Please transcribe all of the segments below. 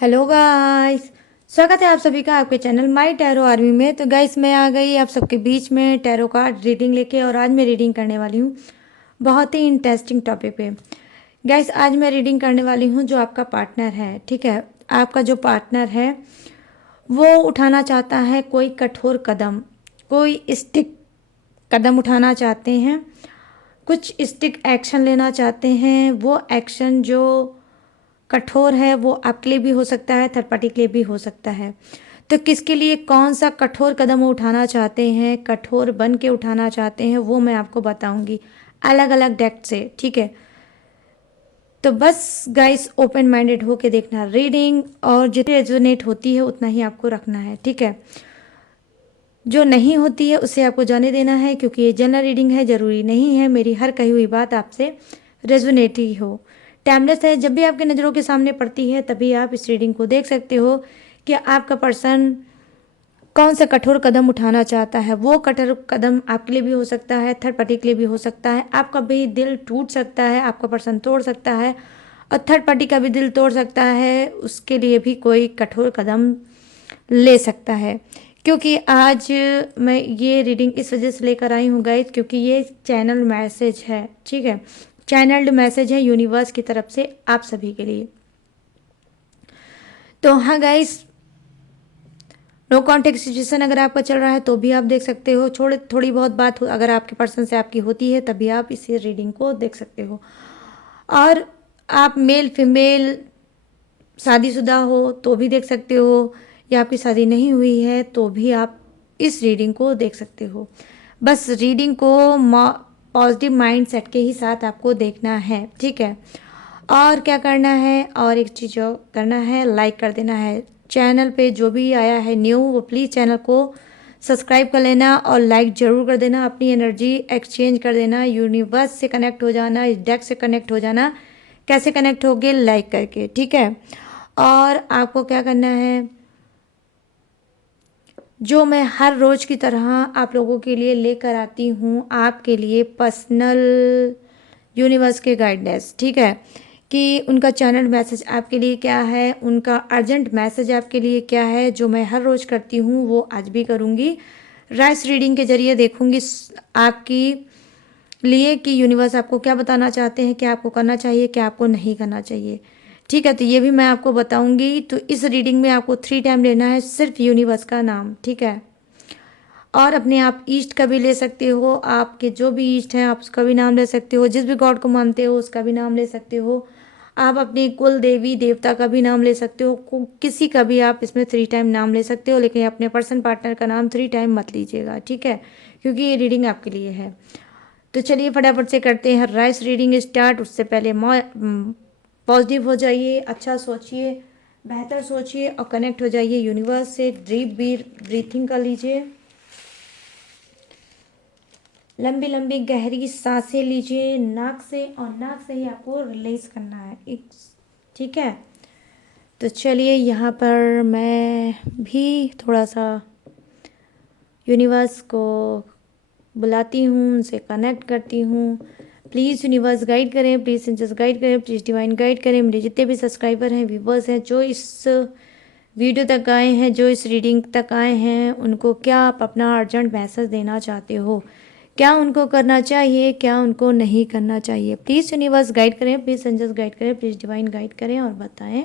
Hello guys, स्वागत है आप सभी का आपके चैनल माय टैरो आर्मी में। तो गाइस मैं आ गई आप सबके बीच में टैरो कार्ड रीडिंग लेके, और आज मैं रीडिंग करने वाली हूँ बहुत ही इंटरेस्टिंग टॉपिक पे। गाइस आज मैं रीडिंग करने वाली हूँ जो आपका पार्टनर है, ठीक है। आपका जो पार्टनर है वो उठाना चाहता है कोई कठोर कदम, कोई स्टिक कदम उठाना चाहते हैं, कुछ स्टिक एक्शन लेना चाहते हैं। वो एक्शन जो कठोर है वो आपके लिए भी हो सकता है, थर्ड पार्टी के लिए भी हो सकता है। तो किसके लिए कौन सा कठोर कदम वो उठाना चाहते हैं, कठोर बन के उठाना चाहते हैं, वो मैं आपको बताऊंगी अलग अलग डेक से, ठीक है। तो बस गाइस ओपन माइंडेड होके देखना रीडिंग, और जितनी रेजोनेट होती है उतना ही आपको रखना है, ठीक है। जो नहीं होती है उसे आपको जाने देना है, क्योंकि ये जनरल रीडिंग है, ज़रूरी नहीं है मेरी हर कही हुई बात आपसे रेजोनेट ही हो। टाइमलेस है, जब भी आपके नज़रों के सामने पड़ती है तभी आप इस रीडिंग को देख सकते हो कि आपका पर्सन कौन सा कठोर कदम उठाना चाहता है। वो कठोर कदम आपके लिए भी हो सकता है, थर्ड पार्टी के लिए भी हो सकता है। आपका भी दिल टूट सकता है, आपका पर्सन तोड़ सकता है, और थर्ड पार्टी का भी दिल तोड़ सकता है, उसके लिए भी कोई कठोर कदम ले सकता है। क्योंकि आज मैं ये रीडिंग इस वजह से लेकर आई हूँ गाइस, क्योंकि ये चैनल मैसेज है, ठीक है। चैनल्ड मैसेज है यूनिवर्स की तरफ से आप सभी के लिए। तो हाँ गाइस, नो कॉन्टेक्ट सिचुएशन अगर आपका चल रहा है तो भी आप देख सकते हो। थोड़ी बहुत बात अगर आपके पर्सन से आपकी होती है तभी आप इस रीडिंग को देख सकते हो। और आप मेल फीमेल शादीशुदा हो तो भी देख सकते हो, या आपकी शादी नहीं हुई है तो भी आप इस रीडिंग को देख सकते हो। बस रीडिंग को पॉजिटिव माइंड सेट के ही साथ आपको देखना है, ठीक है। और क्या करना है, और एक चीज़ जो करना है, लाइक कर देना है। चैनल पे जो भी आया है न्यू वो प्लीज़ चैनल को सब्सक्राइब कर लेना और लाइक ज़रूर कर देना। अपनी एनर्जी एक्सचेंज कर देना, यूनिवर्स से कनेक्ट हो जाना, इस डेक से कनेक्ट हो जाना। कैसे कनेक्ट होगे? लाइक करके, ठीक है। और आपको क्या करना है, जो मैं हर रोज़ की तरह आप लोगों के लिए लेकर आती हूँ, आपके लिए पर्सनल यूनिवर्स के गाइडेंस, ठीक है। कि उनका चैनल मैसेज आपके लिए क्या है, उनका अर्जेंट मैसेज आपके लिए क्या है, जो मैं हर रोज़ करती हूँ वो आज भी करूँगी। राइस रीडिंग के जरिए देखूँगी आपकी लिए कि यूनिवर्स आपको क्या बताना चाहते हैं, क्या आपको करना चाहिए, क्या आपको नहीं करना चाहिए, ठीक है। तो ये भी मैं आपको बताऊंगी। तो इस रीडिंग में आपको 3 टाइम लेना है सिर्फ यूनिवर्स का नाम, ठीक है। और अपने आप ईस्ट का भी ले सकते हो, आपके जो भी ईस्ट हैं आप उसका भी नाम ले सकते हो, जिस भी गॉड को मानते हो उसका भी नाम ले सकते हो। आप अपनी कुल देवी देवता का भी नाम ले सकते हो, किसी का भी आप इसमें 3 टाइम नाम ले सकते हो, लेकिन अपने पर्सन पार्टनर का नाम 3 टाइम मत लीजिएगा, ठीक है, क्योंकि ये रीडिंग आपके लिए है। तो चलिए फटाफट से करते हैं राइस रीडिंग स्टार्ट। उससे पहले पॉजिटिव हो जाइए, अच्छा सोचिए, बेहतर सोचिए और कनेक्ट हो जाइए यूनिवर्स से। डीप ब्रीथिंग कर लीजिए, लंबी लंबी गहरी सांसें लीजिए नाक से, और नाक से ही आपको रिलीज करना है, एक, ठीक है। तो चलिए यहाँ पर मैं भी थोड़ा सा यूनिवर्स को बुलाती हूँ, उनसे कनेक्ट करती हूँ। प्लीज़ यूनिवर्स गाइड करें, प्लीज़ एंजल्स गाइड करें, प्लीज़ डिवाइन गाइड करें। मेरे जितने भी सब्सक्राइबर हैं, व्यूवर्स हैं, जो इस वीडियो तक आए हैं, जो इस रीडिंग तक आए हैं, उनको क्या आप अपना अर्जेंट मैसेज देना चाहते हो, क्या उनको करना चाहिए, क्या उनको नहीं करना चाहिए। प्लीज़ यूनिवर्स गाइड करें, प्लीज़ एंजल्स गाइड करें, प्लीज़ डिवाइन गाइड करें और बताएं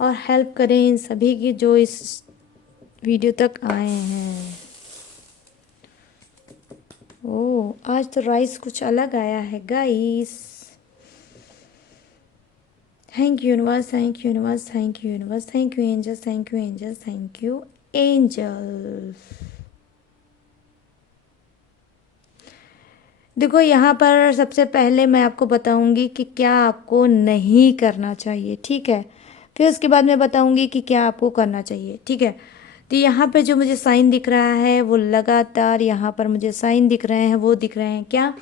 और हेल्प करें इन सभी की जो इस वीडियो तक आए हैं। ओह, आज तो राइस कुछ अलग आया है guys. Thank you universe, thank you universe, thank you universe, thank you angels, thank you angels, thank you angels. देखो यहाँ पर सबसे पहले मैं आपको बताऊंगी कि क्या आपको नहीं करना चाहिए, ठीक है। फिर उसके बाद मैं बताऊंगी कि क्या आपको करना चाहिए, ठीक है। तो यहाँ पे जो मुझे साइन दिख रहा है वो लगातार यहाँ पर मुझे साइन दिख रहे हैं, वो दिख रहे हैं क्या,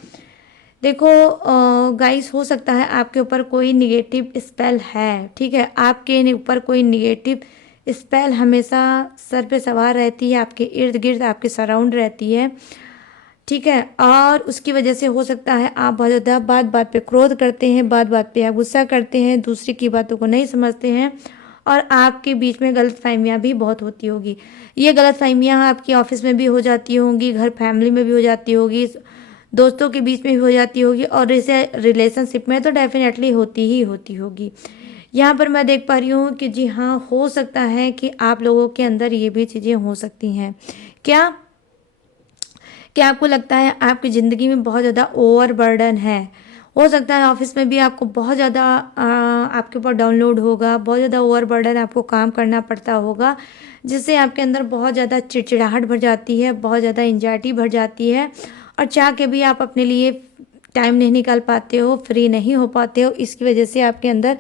देखो गाइस, हो सकता है आपके ऊपर कोई निगेटिव स्पेल है, ठीक है। आपके ऊपर कोई निगेटिव स्पेल हमेशा सर पे सवार रहती है, आपके इर्द गिर्द आपके सराउंड रहती है। ठीक है। और उसकी वजह से हो सकता है आप बहुत ज़्यादा बात बात पे क्रोध करते हैं, बात बात पे आप गुस्सा करते हैं, दूसरे की बातों को नहीं समझते हैं और आपके बीच में गलतफहमियां भी बहुत होती होगी। ये गलतफहमियां आपकी ऑफिस में भी हो जाती होंगी, घर फैमिली में भी हो जाती होगी, दोस्तों के बीच में भी हो जाती होगी और इसे रिलेशनशिप में तो डेफिनेटली होती ही होती होगी। यहाँ पर मैं देख पा रही हूँ कि जी हाँ, हो सकता है कि आप लोगों के अंदर ये भी चीज़ें हो सकती हैं। क्या क्या आपको लगता है आपकी ज़िंदगी में बहुत ज़्यादा ओवरबर्डन है? हो सकता है ऑफिस में भी आपको बहुत ज़्यादा आपके ऊपर डाउनलोड होगा, बहुत ज़्यादा ओवरबर्डन आपको काम करना पड़ता होगा, जिससे आपके अंदर बहुत ज़्यादा चिड़चिड़ाहट भर जाती है, बहुत ज़्यादा एंग्जायटी भर जाती है और चाह के भी आप अपने लिए टाइम नहीं निकाल पाते हो, फ्री नहीं हो पाते हो। इसकी वजह से आपके अंदर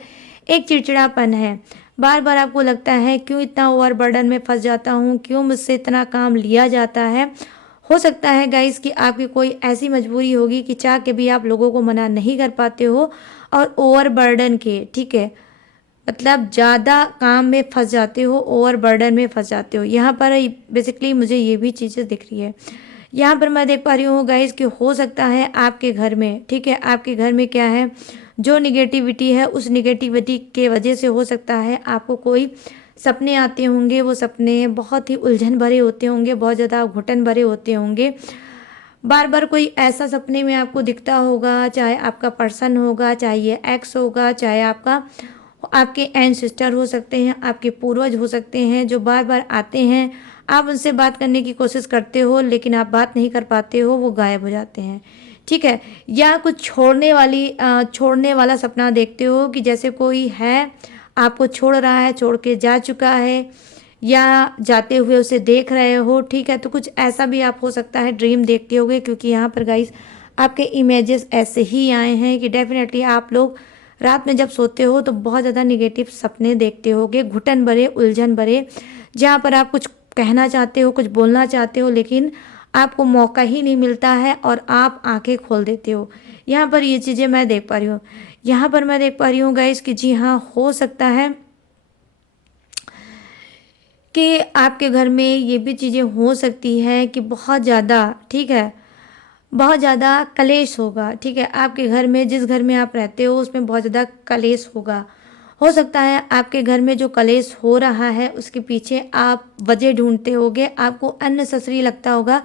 एक चिड़चिड़ापन है। बार बार आपको लगता है क्यों इतना ओवरबर्डन में फंस जाता हूँ, क्यों मुझसे इतना काम लिया जाता है। हो सकता है गाइस कि आपकी कोई ऐसी मजबूरी होगी कि चाह के भी आप लोगों को मना नहीं कर पाते हो और ओवरबर्डन के, ठीक है, मतलब ज़्यादा काम में फंस जाते हो, ओवरबर्डन में फंस जाते हो। यहाँ पर बेसिकली मुझे ये भी चीज़ें दिख रही है। यहाँ पर मैं देख पा रही हूँ गाइस कि हो सकता है आपके घर में, ठीक है, आपके घर में क्या है, जो निगेटिविटी है उस निगेटिविटी के वजह से हो सकता है आपको कोई सपने आते होंगे। वो सपने बहुत ही उलझन भरे होते होंगे, बहुत ज़्यादा घुटन भरे होते होंगे। बार बार कोई ऐसा सपने में आपको दिखता होगा, चाहे आपका पर्सन होगा, चाहे ये एक्स होगा, चाहे आपका आपके एंसेस्टर हो सकते हैं, आपके पूर्वज हो सकते हैं, जो बार बार आते हैं। आप उनसे बात करने की कोशिश करते हो लेकिन आप बात नहीं कर पाते हो, वो गायब हो जाते हैं, ठीक है। या कुछ छोड़ने वाला सपना देखते हो कि जैसे कोई है आपको छोड़ रहा है, छोड़ के जा चुका है या जाते हुए उसे देख रहे हो, ठीक है। तो कुछ ऐसा भी आप हो सकता है ड्रीम देखते होगे, क्योंकि यहाँ पर गाइस आपके इमेजेस ऐसे ही आए हैं कि डेफिनेटली आप लोग रात में जब सोते हो तो बहुत ज़्यादा निगेटिव सपने देखते होगे, घुटन भरे, उलझन भरे, जहाँ पर आप कुछ कहना चाहते हो, कुछ बोलना चाहते हो लेकिन आपको मौका ही नहीं मिलता है और आप आंखें खोल देते हो। यहाँ पर ये चीज़ें मैं देख पा रही हूँ। यहाँ पर मैं देख पा रही हूँ गाइस कि जी हाँ, हो सकता है कि आपके घर में ये भी चीज़ें हो सकती है कि बहुत ज़्यादा, ठीक है, बहुत ज़्यादा कलेश होगा, ठीक है। आपके घर में, जिस घर में आप रहते हो उसमें बहुत ज़्यादा कलेश होगा। हो सकता है आपके घर में जो कलेश हो रहा है उसके पीछे आप वजह ढूंढते होगे, आपको अननेसेसरी लगता होगा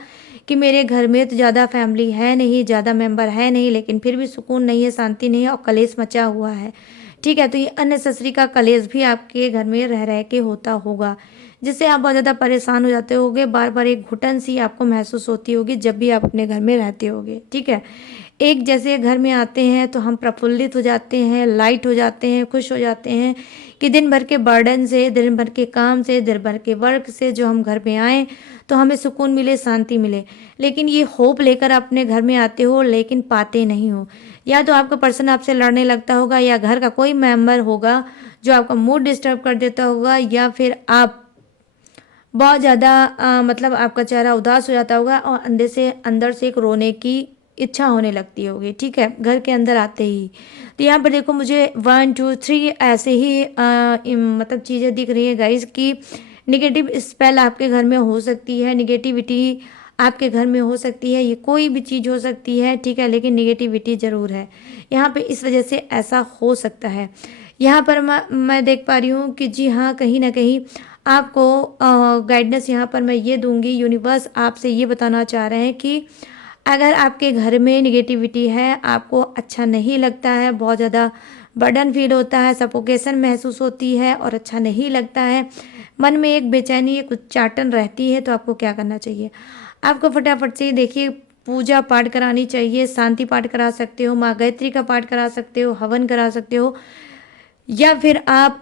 कि मेरे घर में तो ज़्यादा फैमिली है नहीं, ज़्यादा मेंबर है नहीं, लेकिन फिर भी सुकून नहीं है, शांति नहीं है और कलेश मचा हुआ है, ठीक है। तो ये अननेसेसरी का कलेश भी आपके घर में रह रह के होता होगा, जिससे आप बहुत ज़्यादा परेशान हो जाते होगे, बार बार एक घुटन सी आपको महसूस होती होगी जब भी आप अपने घर में रहते होगे, ठीक है। एक जैसे घर में आते हैं तो हम प्रफुल्लित हो जाते हैं, लाइट हो जाते हैं, खुश हो जाते हैं कि दिन भर के बर्डन से, दिन भर के काम से, दिन भर के वर्क से जो हम घर में आए तो हमें सुकून मिले, शांति मिले। लेकिन ये होप लेकर आप अपने घर में आते हो लेकिन पाते नहीं हो। या तो आपका पर्सन आपसे लड़ने लगता होगा या घर का कोई मेंबर होगा जो आपका मूड डिस्टर्ब कर देता होगा या फिर आप बहुत ज़्यादा मतलब आपका चेहरा उदास हो जाता होगा और अंदर से एक रोने की इच्छा होने लगती होगी, ठीक है, घर के अंदर आते ही। तो यहाँ पर देखो मुझे 1 2 3 ऐसे ही मतलब चीज़ें दिख रही है गाइस कि निगेटिव स्पेल आपके घर में हो सकती है, निगेटिविटी आपके घर में हो सकती है, ये कोई भी चीज़ हो सकती है, ठीक है, लेकिन निगेटिविटी ज़रूर है यहाँ पे, इस वजह से ऐसा हो सकता है। यहाँ पर मैं देख पा रही हूँ कि जी हाँ, कहीं ना कहीं आपको गाइडेंस यहाँ पर मैं ये दूंगी, यूनिवर्स आपसे ये बताना चाह रहे हैं कि अगर आपके घर में निगेटिविटी है, आपको अच्छा नहीं लगता है, बहुत ज़्यादा बर्डन फील होता है, सफोकेशन महसूस होती है और अच्छा नहीं लगता है, मन में एक बेचैनी, एक उच्चाटन रहती है, तो आपको क्या करना चाहिए? आपको फटाफट से देखिए पूजा पाठ करानी चाहिए, शांति पाठ करा सकते हो, माँ गायत्री का पाठ करा सकते हो, हवन करा सकते हो या फिर आप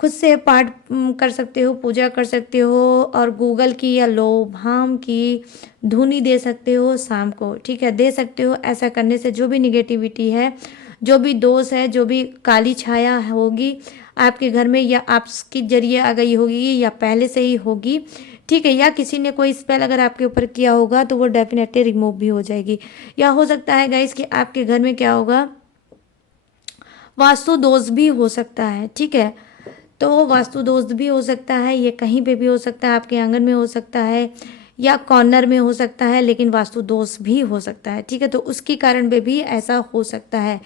खुद से पाठ कर सकते हो, पूजा कर सकते हो और गूगल की या लोभाम की धुनी दे सकते हो शाम को, ठीक है, दे सकते हो। ऐसा करने से जो भी निगेटिविटी है, जो भी दोष है, जो भी काली छाया होगी आपके घर में या आपके जरिए आ गई होगी या पहले से ही होगी, ठीक है, या किसी ने कोई स्पेल अगर आपके ऊपर किया होगा तो वो डेफिनेटली रिमूव भी हो जाएगी। या हो सकता है गाइस कि आपके घर में क्या होगा, वास्तु दोष भी हो सकता है, ठीक है। तो वास्तु दोष भी हो सकता है, ये कहीं पे भी हो सकता है, आपके आंगन में हो सकता है या कॉर्नर में हो सकता है, लेकिन वास्तु दोष भी हो सकता है, ठीक है। तो उसके कारण पे भी ऐसा हो सकता है।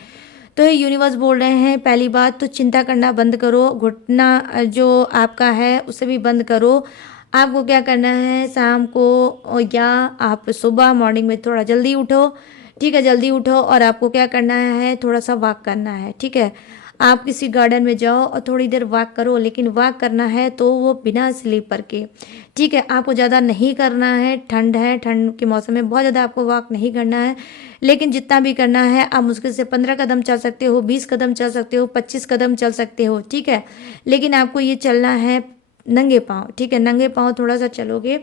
तो यूनिवर्स बोल रहे हैं, पहली बात तो चिंता करना बंद करो, घुटना जो आपका है उसे भी बंद करो। आपको क्या करना है, शाम को या आप सुबह मॉर्निंग में थोड़ा जल्दी उठो, ठीक है, जल्दी उठो और आपको क्या करना है, थोड़ा सा वॉक करना है, ठीक है। आप किसी गार्डन में जाओ और थोड़ी देर वॉक करो, लेकिन वॉक करना है तो वो बिना स्लीपर के, ठीक है। आपको ज़्यादा नहीं करना है, ठंड है, ठंड के मौसम में बहुत ज़्यादा आपको वॉक नहीं करना है, लेकिन जितना भी करना है आप मुश्किल से 15 कदम चल सकते हो, 20 कदम चल सकते हो, 25 कदम चल सकते हो, ठीक है। लेकिन आपको ये चलना है नंगे पाँव, ठीक है। नंगे पाँव थोड़ा सा चलोगे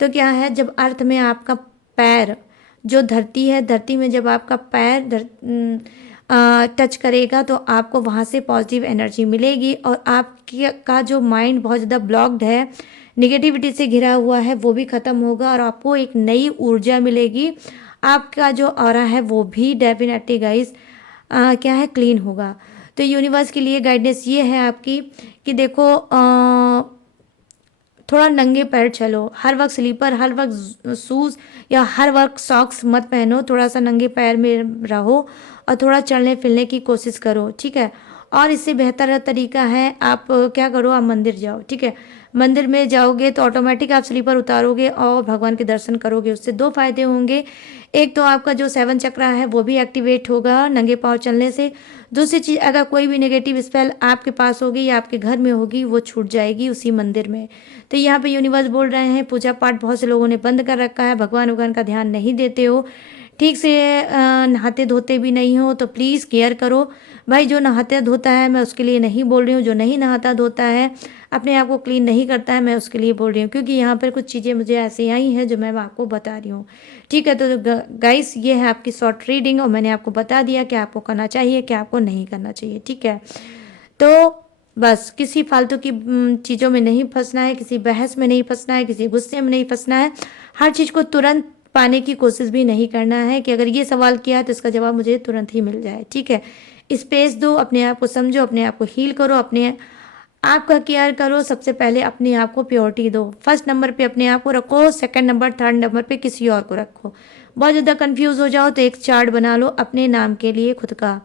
तो क्या है, जब अर्थ में आपका पैर जो धरती है, धरती में जब आपका पैर टच करेगा तो आपको वहाँ से पॉजिटिव एनर्जी मिलेगी और आपके का जो माइंड बहुत ज़्यादा ब्लॉक्ड है, निगेटिविटी से घिरा हुआ है, वो भी ख़त्म होगा और आपको एक नई ऊर्जा मिलेगी। आपका जो ऑरा है वो भी डेफिनेटली गाइस क्या है, क्लीन होगा। तो यूनिवर्स के लिए गाइडेंस ये है आपकी कि देखो थोड़ा नंगे पैर चलो, हर वक्त स्लीपर, हर वक्त शूज़ या हर वक्त सॉक्स मत पहनो, थोड़ा सा नंगे पैर में रहो और थोड़ा चलने फिरने की कोशिश करो, ठीक है। और इससे बेहतर तरीका है, आप क्या करो, आप मंदिर जाओ, ठीक है। मंदिर में जाओगे तो ऑटोमेटिक आप स्लीपर उतारोगे और भगवान के दर्शन करोगे, उससे दो फायदे होंगे। एक तो आपका जो 7 चक्रा है वो भी एक्टिवेट होगा नंगे पाँव चलने से। दूसरी चीज़, अगर कोई भी नेगेटिव स्पेल आपके पास होगी या आपके घर में होगी, वो छूट जाएगी उसी मंदिर में। तो यहाँ पे यूनिवर्स बोल रहे हैं, पूजा पाठ बहुत से लोगों ने बंद कर रखा है, भगवान उगवान का ध्यान नहीं देते हो, ठीक से नहाते धोते भी नहीं हो, तो प्लीज़ केयर करो भाई। जो नहाता धोता है मैं उसके लिए नहीं बोल रही हूँ, जो नहीं नहाता धोता है, अपने आप को क्लीन नहीं करता है, मैं उसके लिए बोल रही हूँ, क्योंकि यहाँ पर कुछ चीज़ें मुझे ऐसी आई हैं जो मैं आपको बता रही हूँ, ठीक है। तो गाइस ये है आपकी शॉर्ट रीडिंग और मैंने आपको बता दिया कि आपको करना चाहिए, क्या आपको नहीं करना चाहिए, ठीक है। तो बस किसी फालतू की चीज़ों में नहीं फंसना है, किसी बहस में नहीं फंसना है, किसी गुस्से में नहीं फंसना है, हर चीज़ को तुरंत पाने की कोशिश भी नहीं करना है कि अगर ये सवाल किया है तो इसका जवाब मुझे तुरंत ही मिल जाए, ठीक है। स्पेस दो, अपने आप को समझो, अपने आप को हील करो, अपने आप का केयर करो। सबसे पहले अपने आप को प्योरिटी दो, फर्स्ट नंबर पे अपने आप को रखो, सेकंड नंबर थर्ड नंबर पे किसी और को रखो। बहुत ज़्यादा कंफ्यूज हो जाओ तो एक चार्ट बना लो अपने नाम के लिए खुद का,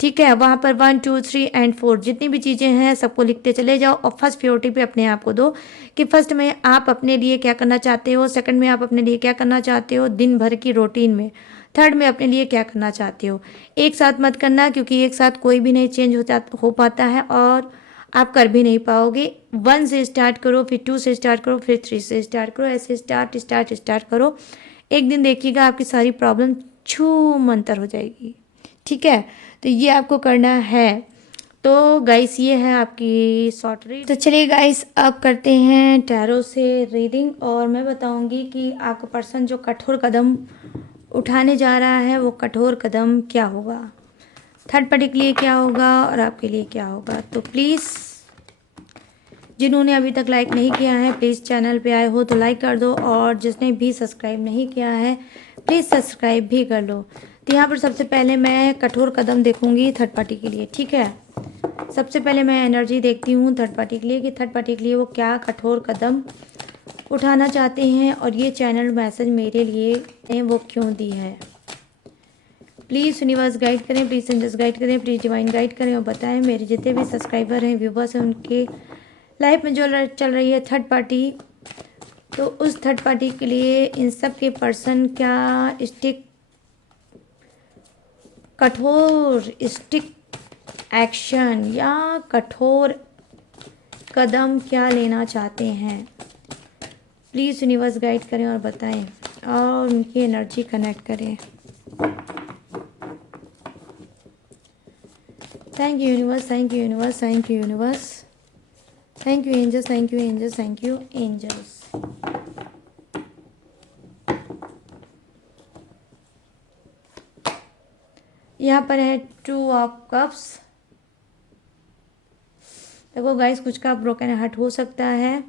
ठीक है। वहाँ पर 1 2 3 एंड 4 जितनी भी चीज़ें हैं सबको लिखते चले जाओ और फर्स्ट प्योरिटी पे अपने आप को दो कि फर्स्ट में आप अपने लिए क्या करना चाहते हो, सेकंड में आप अपने लिए क्या करना चाहते हो दिन भर की रूटीन में, थर्ड में अपने लिए क्या करना चाहते हो। एक साथ मत करना, क्योंकि एक साथ कोई भी नहीं चेंज हो पाता है और आप कर भी नहीं पाओगे। 1 से स्टार्ट करो, फिर 2 से स्टार्ट करो, फिर 3 से स्टार्ट करो, ऐसे स्टार्ट करो। एक दिन देखिएगा आपकी सारी प्रॉब्लम छू मंतर हो जाएगी, ठीक है। तो ये आपको करना है। तो गाइस ये है आपकी शॉर्ट रीड। तो चलिए गाइस अब करते हैं टैरो से रीडिंग और मैं बताऊंगी कि आपका पर्सन जो कठोर कदम उठाने जा रहा है वो कठोर कदम क्या होगा, थर्ड पार्टी के लिए क्या होगा और आपके लिए क्या होगा। तो प्लीज़ जिन्होंने अभी तक लाइक नहीं किया है प्लीज़ चैनल पे आए हो तो लाइक कर दो और जिसने भी सब्सक्राइब नहीं किया है प्लीज़ सब्सक्राइब भी कर लो। तो यहाँ पर सबसे पहले मैं कठोर कदम देखूंगी थर्ड पार्टी के लिए, ठीक है। सबसे पहले मैं एनर्जी देखती हूँ थर्ड पार्टी के लिए कि थर्ड पार्टी के लिए वो क्या कठोर कदम उठाना चाहते हैं और ये चैनल मैसेज मेरे लिए ने वो क्यों दी है। प्लीज़ यूनिवर्स गाइड करें, प्लीज़ एंजल्स गाइड करें, प्लीज़ डिवाइन गाइड करें और बताएं मेरे जितने भी सब्सक्राइबर हैं, व्यूवर्स हैं, उनके लाइफ में जो चल रही है थर्ड पार्टी, तो उस थर्ड पार्टी के लिए इन सब के पर्सन क्या कठोर स्टिक एक्शन या कठोर कदम क्या लेना चाहते हैं। प्लीज़ यूनिवर्स गाइड करें और बताएं और उनकी एनर्जी कनेक्ट करें। Thank you universe, thank you universe, thank you universe, thank you angels, thank you angels, thank you angels. यहाँ पर है 2 ऑफ कप्स। देखो गाइस कुछ का ब्रोकन हार्ट हो सकता है,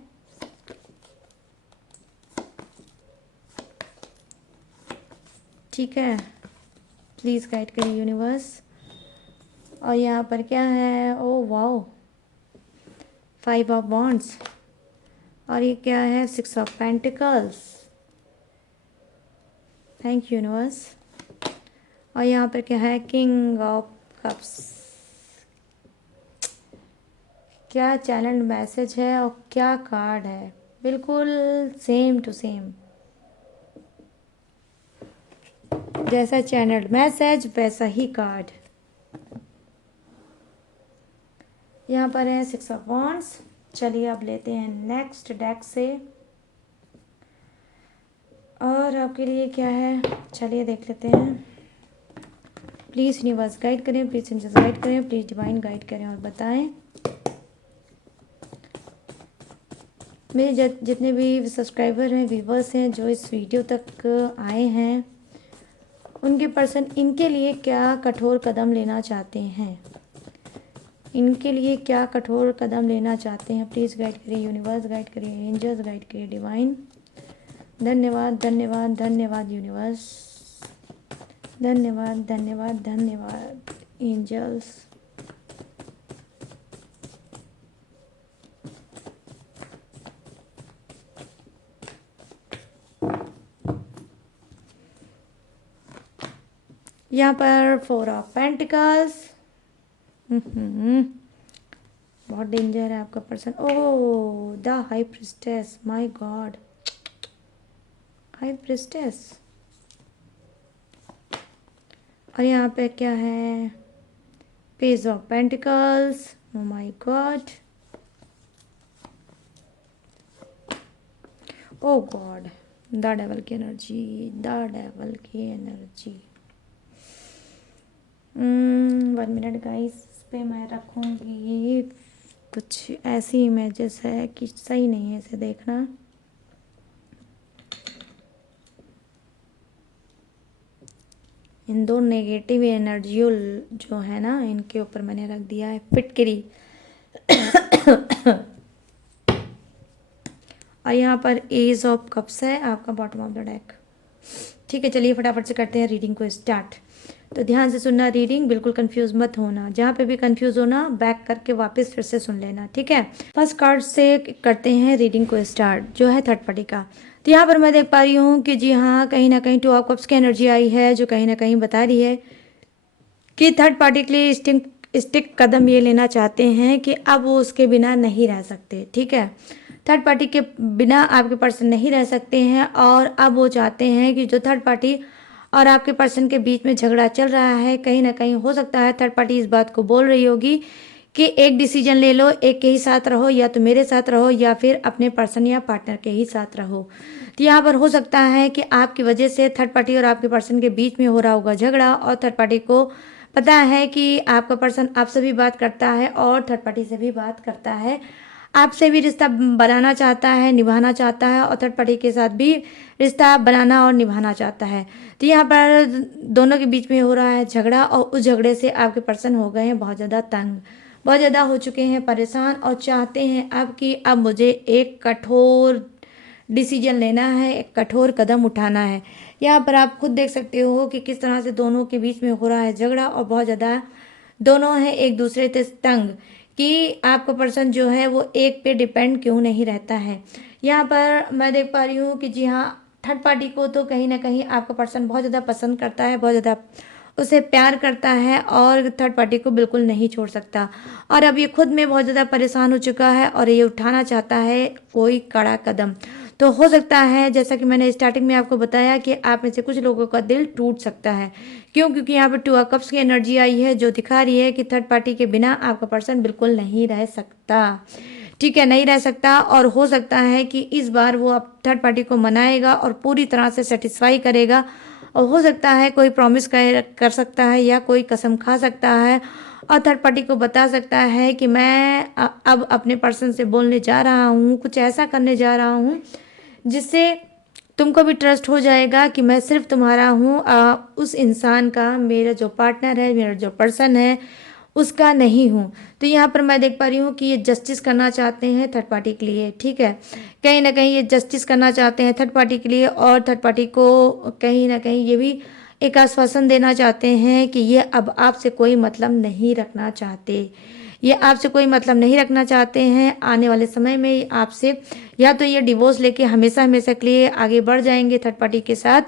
ठीक है। प्लीज़ गाइड करिए यूनिवर्स। और यहाँ पर क्या है, ओ वाओ 5 ऑफ वॉन्ड्स और ये क्या है 6 of pentacles. Thank you universe. और यहाँ पर क्या है, किंग ऑफ कप्स। क्या चैनल मैसेज है और क्या कार्ड है, बिल्कुल सेम टू सेम। जैसा चैनल मैसेज वैसा ही कार्ड। यहाँ पर है 6 ऑफ वॉन्ड्स। चलिए अब लेते हैं नेक्स्ट डेक से, और आपके लिए क्या है चलिए देख लेते हैं। प्लीज़ यूनिवर्स गाइड करें, प्लीज़ एंजल्स गाइड करें, प्लीज़ डिवाइन गाइड करें और बताएं। मेरे जितने भी सब्सक्राइबर हैं, व्यूवर्स हैं, जो इस वीडियो तक आए हैं, उनके पर्सन इनके लिए क्या कठोर कदम लेना चाहते हैं, इनके लिए क्या कठोर कदम लेना चाहते हैं। प्लीज़ गाइड करिए यूनिवर्स, गाइड करिए एंजल्स, गाइड करिए डिवाइन। धन्यवाद धन्यवाद धन्यवाद यूनिवर्स, धन्यवाद धन्यवाद धन्यवाद एंजल्स। यहाँ पर 4 ऑफ पेंटिकल्स। बहुत डेंजर है आपका person. Oh, the high priestess, my god, high priestess. और यहाँ पे क्या है, page of pentacles. Oh my god, oh god, the devil की एनर्जी, द डेवल की एनर्जी। 1 मिनट गाइस, इस पे मैं रखूँगी। कुछ ऐसी इमेजेस है कि सही नहीं है इसे देखना। इन दो नेगेटिव एनर्जियों जो है ना, इनके ऊपर मैंने रख दिया है फिटकरी। और यहाँ पर एज ऑफ कप्स है आपका बॉटम ऑफ द डेक। ठीक है, चलिए फटाफट से करते हैं रीडिंग को स्टार्ट। तो ध्यान से सुनना रीडिंग, बिल्कुल कंफ्यूज मत होना। जहाँ पे भी कंफ्यूज होना बैक करके वापस फिर से सुन लेना, ठीक है। फर्स्ट कार्ड से करते हैं रीडिंग को स्टार्ट, जो है थर्ड पार्टी का। तो यहाँ पर मैं देख पा रही हूँ कि जी हाँ, कहीं ना कहीं 2 ऑफ कप्स की एनर्जी आई है, जो कहीं ना कहीं बता रही है कि थर्ड पार्टी के लिए स्टिक कदम ये लेना चाहते हैं कि अब वो उसके बिना नहीं रह सकते, ठीक है। थर्ड पार्टी के बिना आपके पर्सन नहीं रह सकते हैं, और अब वो चाहते हैं कि जो थर्ड पार्टी और आपके पर्सन के बीच में झगड़ा चल रहा है, कहीं ना कहीं हो सकता है थर्ड पार्टी इस बात को बोल रही होगी कि एक डिसीजन ले लो, एक के ही साथ रहो, या तो मेरे साथ रहो या फिर अपने पर्सन या पार्टनर के ही साथ रहो। तो यहाँ पर हो सकता है कि आपकी वजह से थर्ड पार्टी और आपके पर्सन के बीच में हो रहा होगा झगड़ा, और थर्ड पार्टी को पता है कि आपका पर्सन आपसे भी बात करता है और थर्ड पार्टी से भी बात करता है, आपसे भी रिश्ता बनाना चाहता है, निभाना चाहता है, और थर्ड पार्टी के साथ भी रिश्ता बनाना और निभाना चाहता है। तो यहाँ पर दोनों के बीच में हो रहा है झगड़ा, और उस झगड़े से आपके पर्सन हो गए हैं बहुत ज़्यादा तंग, बहुत ज़्यादा हो चुके हैं परेशान, और चाहते हैं अब कि अब मुझे एक कठोर डिसीजन लेना है, एक कठोर कदम उठाना है। यहाँ पर आप खुद देख सकते हो कि किस तरह से दोनों के बीच में हो रहा है झगड़ा, और बहुत ज़्यादा दोनों हैं एक दूसरे से तंग कि आपका पर्सन जो है वो एक पे डिपेंड क्यों नहीं रहता है। यहाँ पर मैं देख पा रही हूँ कि जी हाँ, थर्ड पार्टी को तो कहीं ना कहीं आपका पर्सन बहुत ज़्यादा पसंद करता है, बहुत ज़्यादा उसे प्यार करता है, और थर्ड पार्टी को बिल्कुल नहीं छोड़ सकता, और अब ये खुद में बहुत ज़्यादा परेशान हो चुका है, और ये उठाना चाहता है कोई कड़ा कदम। तो हो सकता है, जैसा कि मैंने स्टार्टिंग में आपको बताया, कि आप में से कुछ लोगों का दिल टूट सकता है। क्यों? क्योंकि यहाँ पर 2 ऑफ कप्स की एनर्जी आई है, जो दिखा रही है कि थर्ड पार्टी के बिना आपका पर्सन बिल्कुल नहीं रह सकता, ठीक है, नहीं रह सकता। और हो सकता है कि इस बार वो अब थर्ड पार्टी को मनाएगा और पूरी तरह से सेटिस्फाई करेगा, और हो सकता है कोई प्रॉमिस कर सकता है या कोई कसम खा सकता है, और थर्ड पार्टी को बता सकता है कि मैं अब अपने पर्सन से बोलने जा रहा हूँ, कुछ ऐसा करने जा रहा हूँ जिससे तुमको भी ट्रस्ट हो जाएगा कि मैं सिर्फ तुम्हारा हूँ, उस इंसान का, मेरा जो पार्टनर है, मेरा जो पर्सन है, उसका नहीं हूँ। तो यहाँ पर मैं देख पा रही हूँ कि ये जस्टिस करना चाहते हैं थर्ड पार्टी के लिए, ठीक है, कहीं ना कहीं ये जस्टिस करना चाहते हैं थर्ड पार्टी के लिए, और थर्ड पार्टी को कहीं ना कहीं ये भी एक आश्वासन देना चाहते हैं कि ये अब आपसे कोई मतलब नहीं रखना चाहते, ये आपसे कोई मतलब नहीं रखना चाहते हैं। आने वाले समय में आपसे या तो ये डिवोर्स लेके हमेशा हमेशा के लिए आगे बढ़ जाएंगे थर्ड पार्टी के साथ,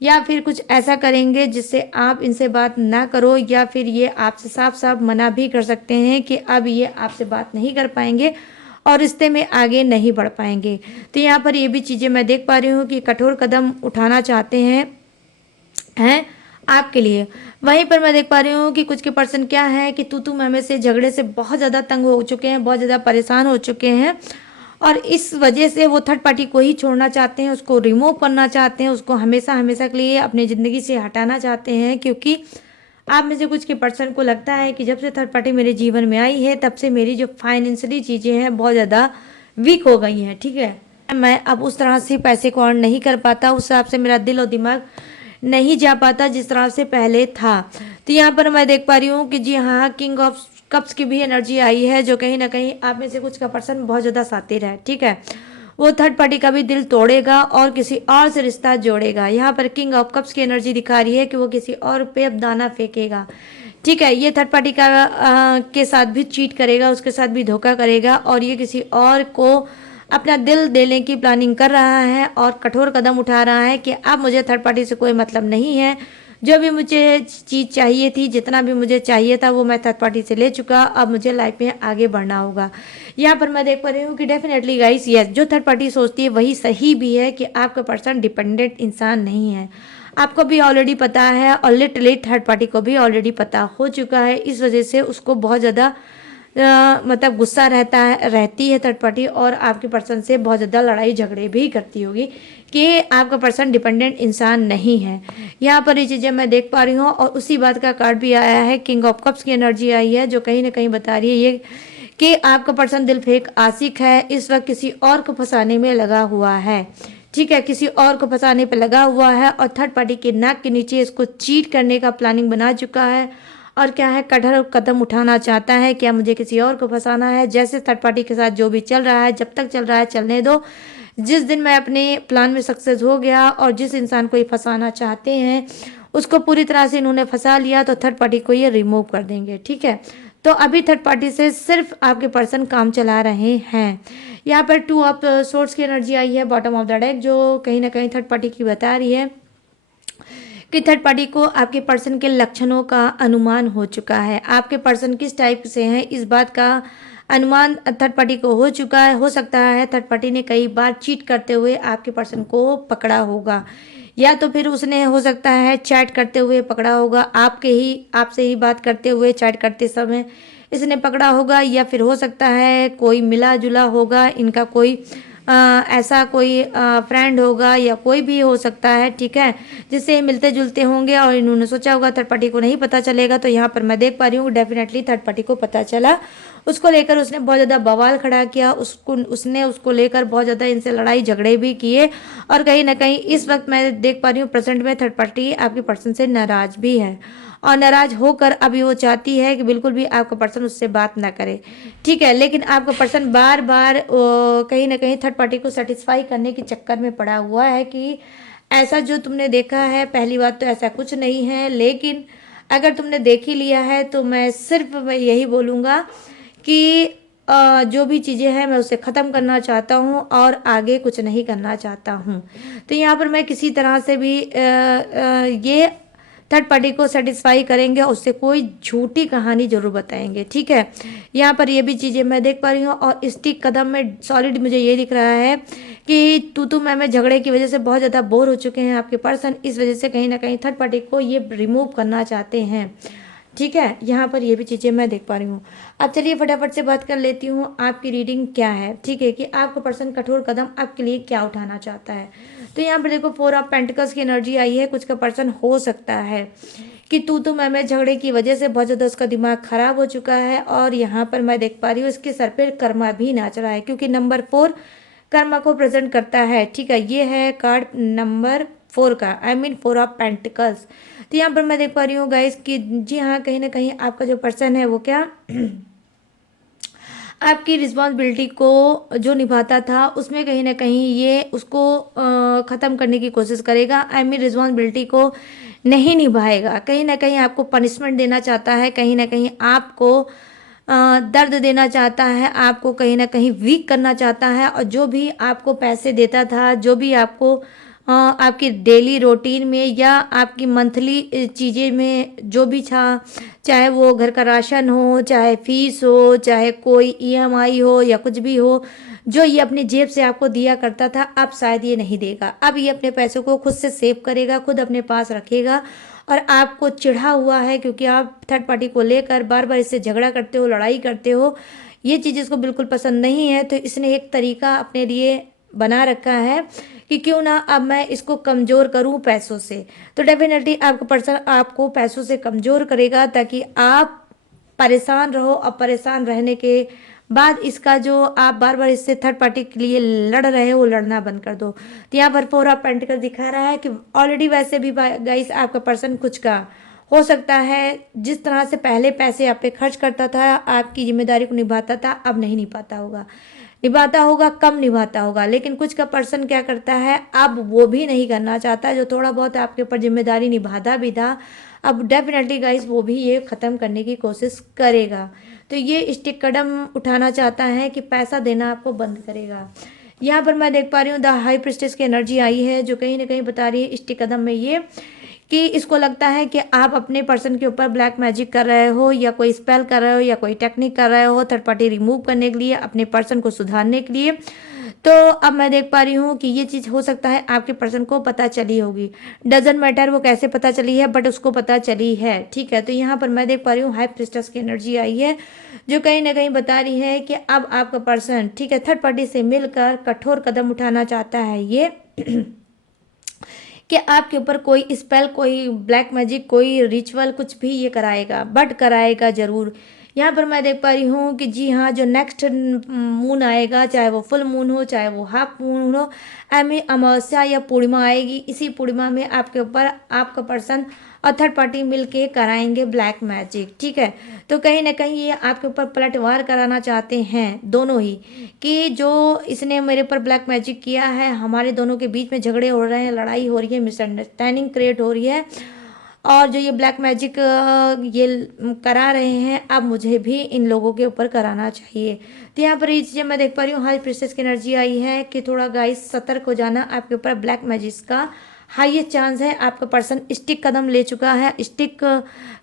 या फिर कुछ ऐसा करेंगे जिससे आप इनसे बात ना करो, या फिर ये आपसे साफ साफ मना भी कर सकते हैं कि अब ये आपसे बात नहीं कर पाएंगे और रिश्ते में आगे नहीं बढ़ पाएंगे। तो यहाँ पर ये भी चीज़ें मैं देख पा रही हूँ कि कठोर कदम उठाना चाहते हैं आपके लिए। वहीं पर मैं देख पा रही हूँ कि कुछ के पर्सन क्या है कि तू मैं से झगड़े से बहुत ज़्यादा तंग हो चुके हैं, बहुत ज़्यादा परेशान हो चुके हैं, और इस वजह से वो थर्ड पार्टी को ही छोड़ना चाहते हैं, उसको रिमूव करना चाहते हैं, उसको हमेशा हमेशा के लिए अपनी ज़िंदगी से हटाना चाहते हैं। क्योंकि आप में से कुछ के पर्सन को लगता है कि जब से थर्ड पार्टी मेरे जीवन में आई है तब से मेरी जो फाइनेंशियली चीज़ें हैं बहुत ज़्यादा वीक हो गई हैं। ठीक है, मैं अब उस तरह से पैसे को अर्न नहीं कर पाता, उस हिसाब से मेरा दिल और दिमाग नहीं जा पाता जिस तरह से पहले था। तो यहाँ पर मैं देख पा रही हूँ कि जी हाँ, किंग ऑफ कप्स की भी एनर्जी आई है, जो कहीं ना कहीं आप में से कुछ का पर्सन बहुत ज़्यादा सातिर है। ठीक है, वो थर्ड पार्टी का भी दिल तोड़ेगा और किसी और से रिश्ता जोड़ेगा। यहाँ पर किंग ऑफ कप्स की एनर्जी दिखा रही है कि वो किसी और पे अब दाना फेंकेगा। ठीक है, ये थर्ड पार्टी का के साथ भी चीट करेगा, उसके साथ भी धोखा करेगा, और ये किसी और को अपना दिल देने की प्लानिंग कर रहा है और कठोर कदम उठा रहा है कि अब मुझे थर्ड पार्टी से कोई मतलब नहीं है, जो भी मुझे चीज़ चाहिए थी, जितना भी मुझे चाहिए था वो मैं थर्ड पार्टी से ले चुका, अब मुझे लाइफ में आगे बढ़ना होगा। यहाँ पर मैं देख पा रही हूँ कि डेफिनेटली गाइस, यस, जो थर्ड पार्टी सोचती है वही सही भी है कि आपका पर्सन डिपेंडेंट इंसान नहीं है। आपको भी ऑलरेडी पता है और लिटरली थर्ड पार्टी को भी ऑलरेडी पता हो चुका है। इस वजह से उसको बहुत ज़्यादा मतलब गुस्सा रहती है थर्ड पार्टी, और आपके पर्सन से बहुत ज़्यादा लड़ाई झगड़े भी करती होगी कि आपका पर्सन डिपेंडेंट इंसान नहीं है। यहाँ पर ये चीज़ें मैं देख पा रही हूँ, और उसी बात का कार्ड भी आया है, किंग ऑफ कप्स की एनर्जी आई है, जो कहीं ना कहीं बता रही है ये कि आपका पर्सन दिल फेंक आशिक है, इस वक्त किसी और को फंसाने में लगा हुआ है। ठीक है, किसी और को फंसाने पे लगा हुआ है और थर्ड पार्टी के नाक के नीचे इसको चीट करने का प्लानिंग बना चुका है, और क्या है, कठोर कदम उठाना चाहता है। क्या मुझे किसी और को फंसाना है? जैसे थर्ड पार्टी के साथ जो भी चल रहा है, जब तक चल रहा है चलने दो, जिस दिन मैं अपने प्लान में सक्सेस हो गया और जिस इंसान को ये फंसाना चाहते हैं उसको पूरी तरह से इन्होंने फंसा लिया, तो थर्ड पार्टी को ये रिमूव कर देंगे। ठीक है, तो अभी थर्ड पार्टी से सिर्फ आपके पर्सन काम चला रहे हैं। यहाँ पर टू ऑफ सोर्ट्स की एनर्जी आई है बॉटम ऑफ द डेक, जो कहीं ना कहीं थर्ड पार्टी की बता रही है कि थर्ड पार्टी को आपके पर्सन के लक्षणों का अनुमान हो चुका है। आपके पर्सन किस टाइप से हैं इस बात का अनुमान थर्ड पार्टी को हो चुका है। हो सकता है थर्ड पार्टी ने कई बार चीट करते हुए आपके पर्सन को पकड़ा होगा, या तो फिर उसने हो सकता है चैट करते हुए पकड़ा होगा, आपसे ही बात करते हुए चैट करते समय इसने पकड़ा होगा, या फिर हो सकता है कोई मिला जुला होगा इनका, कोई ऐसा कोई फ्रेंड होगा या कोई भी हो सकता है। ठीक है, जिससे मिलते जुलते होंगे और इन्होंने सोचा होगा थर्ड पार्टी को नहीं पता चलेगा। तो यहाँ पर मैं देख पा रही हूँ डेफिनेटली थर्ड पार्टी को पता चला, उसको लेकर उसने बहुत ज़्यादा बवाल खड़ा किया, उसको लेकर बहुत ज़्यादा इनसे लड़ाई झगड़े भी किए, और कहीं ना कहीं इस वक्त मैं देख पा रही हूँ प्रेजेंट में थर्ड पार्टी आपके पर्सन से नाराज भी है, और नाराज होकर अभी वो चाहती है कि बिल्कुल भी आपका पर्सन उससे बात ना करे। ठीक है, लेकिन आपका पर्सन बार बार कहीं ना कहीं थर्ड पार्टी को सेटिस्फाई करने के चक्कर में पड़ा हुआ है कि ऐसा जो तुमने देखा है, पहली बात तो ऐसा कुछ नहीं है, लेकिन अगर तुमने देख ही लिया है तो मैं सिर्फ यही बोलूँगा कि जो भी चीज़ें हैं मैं उसे ख़त्म करना चाहता हूँ और आगे कुछ नहीं करना चाहता हूँ। तो यहाँ पर मैं किसी तरह से भी ये थर्ड पार्टी को सेटिस्फाई करेंगे, उससे कोई झूठी कहानी जरूर बताएंगे। ठीक है, यहाँ पर ये भी चीज़ें मैं देख पा रही हूँ, और स्टिक कदम में सॉलिड मुझे ये दिख रहा है कि तू मैं झगड़े की वजह से बहुत ज़्यादा बोर हो चुके हैं आपके पर्सन, इस वजह से कहीं ना कहीं थर्ड पार्टी को ये रिमूव करना चाहते हैं। ठीक है, यहाँ पर ये भी चीज़ें मैं देख पा रही हूँ। अब चलिए फटाफट से बात कर लेती हूँ आपकी रीडिंग क्या है। ठीक है, कि आपका पर्सन कठोर कदम आपके लिए क्या उठाना चाहता है। तो यहाँ पर देखो फोर ऑफ पेंटिकल्स की एनर्जी आई है। कुछ का पर्सन हो सकता है कि तू मैं झगड़े की वजह से बहुत ज़्यादा उसका दिमाग खराब हो चुका है, और यहाँ पर मैं देख पा रही हूँ इसके सर पर कर्मा भी नाच रहा है, क्योंकि नंबर 4 कर्मा को प्रेजेंट करता है। ठीक है, ये है कार्ड नंबर 4 का, आई मीन 4 ऑफ पेंटिकल्स। तो यहाँ पर मैं देख पा रही हूँ गाइस कि जी हाँ, कहीं ना कहीं आपका जो पर्सन है वो क्या आपकी रिस्पॉन्सिबिलिटी को जो निभाता था उसमें कहीं ना कहीं ये उसको ख़त्म करने की कोशिश करेगा। आई मीन रिस्पॉन्सिबिलिटी को नहीं निभाएगा, कहीं ना कहीं आपको पनिशमेंट देना चाहता है, कहीं ना कहीं आपको दर्द देना चाहता है, आपको कहीं ना कहीं वीक करना चाहता है, और जो भी आपको पैसे देता था, जो भी आपको आपकी डेली रूटीन में या आपकी मंथली चीज़ें में जो भी चाहे वो घर का राशन हो, चाहे फीस हो, चाहे कोई ईएमआई हो या कुछ भी हो, जो ये अपनी जेब से आपको दिया करता था, अब शायद ये नहीं देगा। अब ये अपने पैसों को खुद से सेव करेगा, खुद अपने पास रखेगा और आपको चिढ़ा हुआ है क्योंकि आप थर्ड पार्टी को लेकर बार बार इससे झगड़ा करते हो, लड़ाई करते हो। ये चीज़ इसको बिल्कुल पसंद नहीं है, तो इसने एक तरीका अपने लिए बना रखा है कि क्यों ना अब मैं इसको कमज़ोर करूं पैसों से। तो डेफिनेटली आपका पर्सन आपको पैसों से कमज़ोर करेगा ताकि आप परेशान रहो। और परेशान रहने के बाद इसका जो आप बार बार इससे थर्ड पार्टी के लिए लड़ रहे हो वो लड़ना बंद कर दो। तो यहाँ पर 4 ऑफ पेंटिकल दिखा रहा है कि ऑलरेडी वैसे भी गाइस आपका पर्सन कुछ का हो सकता है जिस तरह से पहले पैसे आप पे खर्च करता था, आपकी जिम्मेदारी को निभाता था, अब नहीं निभाता होगा, निभाता होगा, कम निभाता होगा। लेकिन कुछ का पर्सन क्या करता है, अब वो भी नहीं करना चाहता। जो थोड़ा बहुत आपके ऊपर जिम्मेदारी निभाता भी था, अब डेफिनेटली गाइस वो भी ये ख़त्म करने की कोशिश करेगा। तो ये स्टिक कदम उठाना चाहता है कि पैसा देना आपको बंद करेगा। यहाँ पर मैं देख पा रही हूँ द हाई प्रिस्टेस की एनर्जी आई है जो कहीं ना कहीं बता रही है स्टिक कदम में ये कि इसको लगता है कि आप अपने पर्सन के ऊपर ब्लैक मैजिक कर रहे हो या कोई स्पेल कर रहे हो या कोई टेक्निक कर रहे हो थर्ड पार्टी रिमूव करने के लिए, अपने पर्सन को सुधारने के लिए। तो अब मैं देख पा रही हूँ कि ये चीज़ हो सकता है आपके पर्सन को पता चली होगी। डजंट मैटर वो कैसे पता चली है, बट उसको पता चली है, ठीक है। तो यहाँ पर मैं देख पा रही हूँ हाई प्रिस्टेस की एनर्जी आई है जो कहीं ना कहीं बता रही है कि अब आपका पर्सन, ठीक है, थर्ड पार्टी से मिलकर कठोर कदम उठाना चाहता है ये कि आपके ऊपर कोई स्पेल, कोई ब्लैक मैजिक, कोई रिचुअल कुछ भी ये कराएगा, बट कराएगा ज़रूर। यहाँ पर मैं देख पा रही हूँ कि जी हाँ, जो नेक्स्ट मून आएगा, चाहे वो फुल मून हो, चाहे वो हाफ मून हो, एमी अमावस्या या पूर्णिमा आएगी, इसी पूर्णिमा में आपके ऊपर आपका पर्सन और थर्ड पार्टी मिलके कराएंगे ब्लैक मैजिक, ठीक है। तो कहीं ना कहीं ये आपके ऊपर पलटवार कराना चाहते हैं दोनों ही कि जो इसने मेरे पर ब्लैक मैजिक किया है, हमारे दोनों के बीच में झगड़े हो रहे हैं, लड़ाई हो रही है, मिसअंडरस्टैंडिंग क्रिएट हो रही है, और जो ये ब्लैक मैजिक ये करा रहे हैं, अब मुझे भी इन लोगों के ऊपर कराना चाहिए। तो यहाँ पर ये चीज़ें मैं देख पा रही हूँ हाई प्रिंसेस की एनर्जी आई है कि थोड़ा गाइस सतर्क हो जाना, आपके ऊपर ब्लैक मैजिक का हाईएस्ट चांस है। आपका पर्सन स्टिक कदम ले चुका है, स्टिक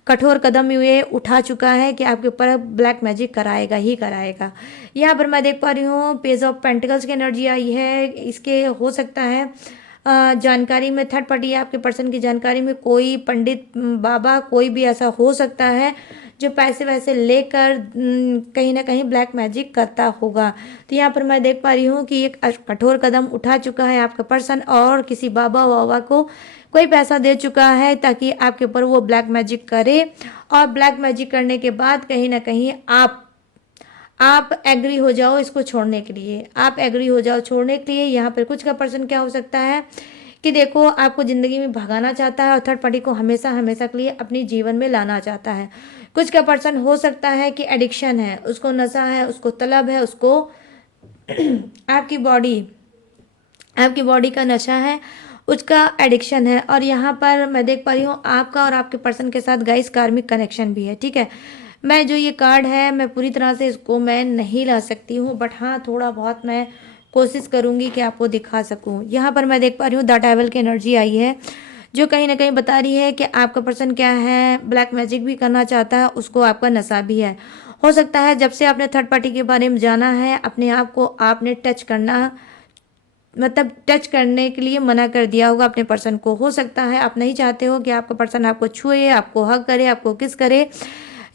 कठोर कदम ये उठा चुका है कि आपके ऊपर ब्लैक मैजिक कराएगा ही कराएगा। यहाँ पर मैं देख पा रही हूँ पेज ऑफ पेंटिकल्स की एनर्जी आई है। इसके हो सकता है जानकारी में थर्ड पार्टी या आपके पर्सन की जानकारी में कोई पंडित बाबा कोई भी ऐसा हो सकता है जो पैसे वैसे लेकर कहीं ना कहीं ब्लैक मैजिक करता होगा। तो यहाँ पर मैं देख पा रही हूँ कि एक कठोर कदम उठा चुका है आपका पर्सन और किसी बाबा वाबा को कोई पैसा दे चुका है ताकि आपके ऊपर वो ब्लैक मैजिक करे, और ब्लैक मैजिक करने के बाद कहीं ना कहीं आप एग्री हो जाओ इसको छोड़ने के लिए, आप एग्री हो जाओ छोड़ने के लिए। यहाँ पर कुछ का पर्सन क्या हो सकता है कि देखो आपको ज़िंदगी में भगाना चाहता है और थर्ड पार्टी को हमेशा हमेशा के लिए अपने जीवन में लाना चाहता है। कुछ का पर्सन हो सकता है कि एडिक्शन है, उसको नशा है, उसको तलब है, उसको आपकी बॉडी का नशा है, उसका एडिक्शन है। और यहाँ पर मैं देख पा रही हूँ आपका और आपके पर्सन के साथ गाइस कार्मिक कनेक्शन भी है, ठीक है। मैं जो ये कार्ड है मैं पूरी तरह से इसको मैं नहीं ला सकती हूँ, बट हाँ थोड़ा बहुत मैं कोशिश करूँगी कि आपको दिखा सकूँ। यहाँ पर मैं देख पा रही हूँ द डेविल की एनर्जी आई है जो कहीं ना कहीं बता रही है कि आपका पर्सन क्या है, ब्लैक मैजिक भी करना चाहता है, उसको आपका नशा भी है। हो सकता है जब से आपने थर्ड पार्टी के बारे में जाना है, अपने आप को आपने टच करना, मतलब टच करने के लिए मना कर दिया होगा अपने पर्सन को। हो सकता है आप नहीं चाहते हो कि आपका पर्सन आपको छुए, आपको हग करे, आपको किस करे,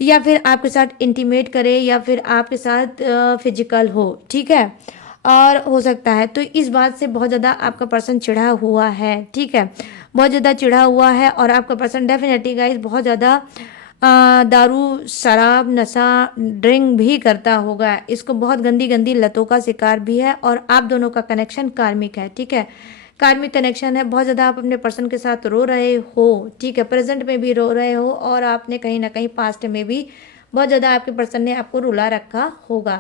या फिर आपके साथ इंटीमेट करे, या फिर आपके साथ फिजिकल हो, ठीक है। और हो सकता है तो इस बात से बहुत ज़्यादा आपका पर्सन चिढ़ा हुआ है, ठीक है, बहुत ज़्यादा चिढ़ा हुआ है। और आपका पर्सन डेफिनेटली गाइस बहुत ज़्यादा दारू, शराब, नशा, ड्रिंक भी करता होगा। इसको बहुत गंदी गंदी लतों का शिकार भी है, और आप दोनों का कनेक्शन कार्मिक है, ठीक है, कार्मिक कनेक्शन है। बहुत ज़्यादा आप अपने पर्सन के साथ रो रहे हो, ठीक है, प्रेजेंट में भी रो रहे हो, और आपने कहीं ना कहीं पास्ट में भी बहुत ज़्यादा आपके पर्सन ने आपको रुला रखा होगा।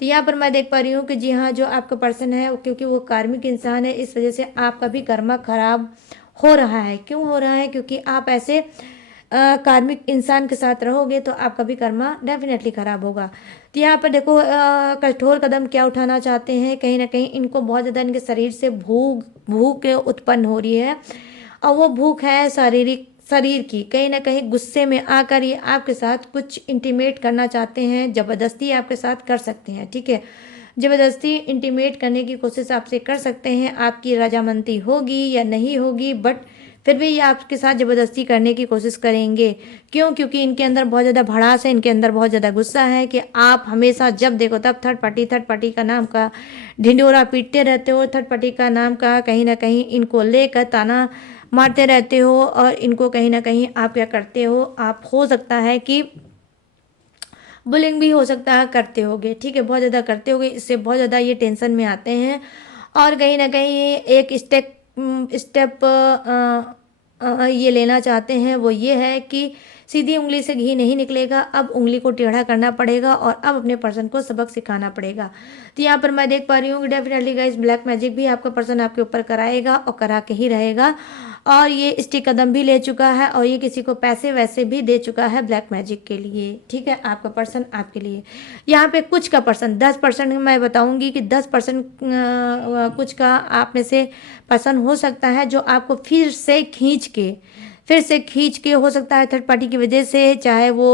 तो यहाँ पर मैं देख पा रही हूँ कि जी हाँ, जो आपका पर्सन है क्योंकि वो कार्मिक इंसान है, इस वजह से आपका भी कर्मा खराब हो रहा है। क्यों हो रहा है? क्योंकि आप ऐसे कार्मिक इंसान के साथ रहोगे तो आपका भी कर्मा डेफिनेटली खराब होगा। तो यहाँ पर देखो कठोर कदम क्या उठाना चाहते हैं, कहीं ना कहीं इनको बहुत ज़्यादा इनके शरीर से भूख भूख उत्पन्न हो रही है, और वो भूख है शरीर की। कहीं ना कहीं गुस्से में आकर ये आपके साथ कुछ इंटीमेट करना चाहते हैं, ज़बरदस्ती आपके साथ कर सकते हैं, ठीक है। ज़बरदस्ती इंटीमेट करने की कोशिश आपसे कर सकते हैं, आपकी रजामंदी होगी या नहीं होगी, बट फिर भी ये आपके साथ ज़बरदस्ती करने की कोशिश करेंगे। क्यों? क्योंकि इनके अंदर बहुत ज़्यादा भड़ास है, इनके अंदर बहुत ज़्यादा गुस्सा है कि आप हमेशा जब देखो तब थर्ड पार्टी का नाम का ढिंढोरा पीटते रहते हो, थर्ड पार्टी का नाम का कहीं ना कहीं इनको लेकर ताना मारते रहते हो, और इनको कहीं ना कहीं आप क्या करते हो, आप हो सकता है कि बुलिंग भी हो सकता है करते होगे, ठीक है, बहुत ज़्यादा करते होगे, इससे बहुत ज़्यादा ये टेंशन में आते हैं। और कहीं ना कहीं एक स्टेप ये लेना चाहते हैं, वो ये है कि सीधी उंगली से घी नहीं निकलेगा, अब उंगली को टेढ़ा करना पड़ेगा और अब अपने पर्सन को सबक सिखाना पड़ेगा। तो यहाँ पर मैं देख पा रही हूँ कि डेफिनेटली गाइस ब्लैक मैजिक भी आपका पर्सन आपके ऊपर कराएगा और करा के ही रहेगा, और ये स्टिक कदम भी ले चुका है, और ये किसी को पैसे वैसे भी दे चुका है ब्लैक मैजिक के लिए, ठीक है, आपका पर्सन आपके लिए। यहाँ पे कुछ का पर्सन 10% मैं बताऊंगी कि 10% कुछ का आप में से पर्सन हो सकता है जो आपको फिर से खींच के हो सकता है थर्ड पार्टी की वजह से, चाहे वो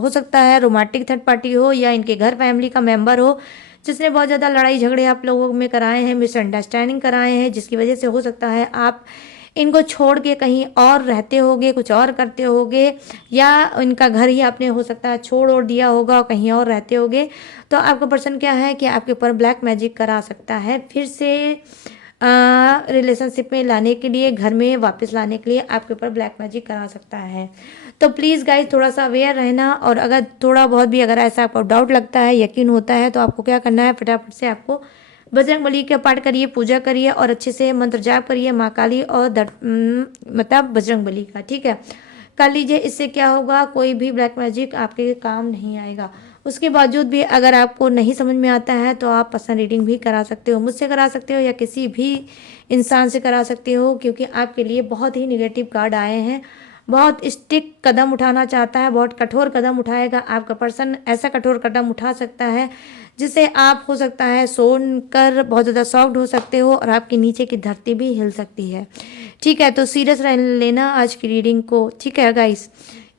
हो सकता है रोमांटिक थर्ड पार्टी हो या इनके घर फैमिली का मेंबर हो, जिसने बहुत ज़्यादा लड़ाई झगड़े आप लोगों में कराए हैं, मिसअंडरस्टैंडिंग कराए हैं, जिसकी वजह से हो सकता है आप इनको छोड़ के कहीं और रहते होगे, कुछ और करते होगे, या इनका घर ही आपने हो सकता है छोड़ और दिया होगा और कहीं और रहते होगे। तो आपका पर्सन क्या है कि आपके ऊपर ब्लैक मैजिक करा सकता है, फिर से रिलेशनशिप में लाने के लिए, घर में वापस लाने के लिए आपके ऊपर ब्लैक मैजिक करा सकता है। तो प्लीज़ गाइज थोड़ा सा अवेयर रहना, और अगर थोड़ा बहुत भी अगर ऐसा आपको डाउट लगता है, यकीन होता है, तो आपको क्या करना है, फटाफट से आपको बजरंग बली का पाठ करिए, पूजा करिए और अच्छे से मंत्र जाप करिए माँ काली और मतलब बजरंग बली का, ठीक है, कर लीजिए। इससे क्या होगा, कोई भी ब्लैक मैजिक आपके काम नहीं आएगा। उसके बावजूद भी अगर आपको नहीं समझ में आता है तो आप पर्सनल रीडिंग भी करा सकते हो, मुझसे करा सकते हो या किसी भी इंसान से करा सकते हो, क्योंकि आपके लिए बहुत ही निगेटिव कार्ड आए हैं। बहुत स्टिक कदम उठाना चाहता है, बहुत कठोर कदम उठाएगा आपका पर्सन, ऐसा कठोर कदम उठा सकता है जिससे आप हो सकता है सुनकर बहुत ज़्यादा सॉफ्ट हो सकते हो और आपके नीचे की धरती भी हिल सकती है, ठीक है। तो सीरियस लेना आज की रीडिंग को, ठीक है गाइस।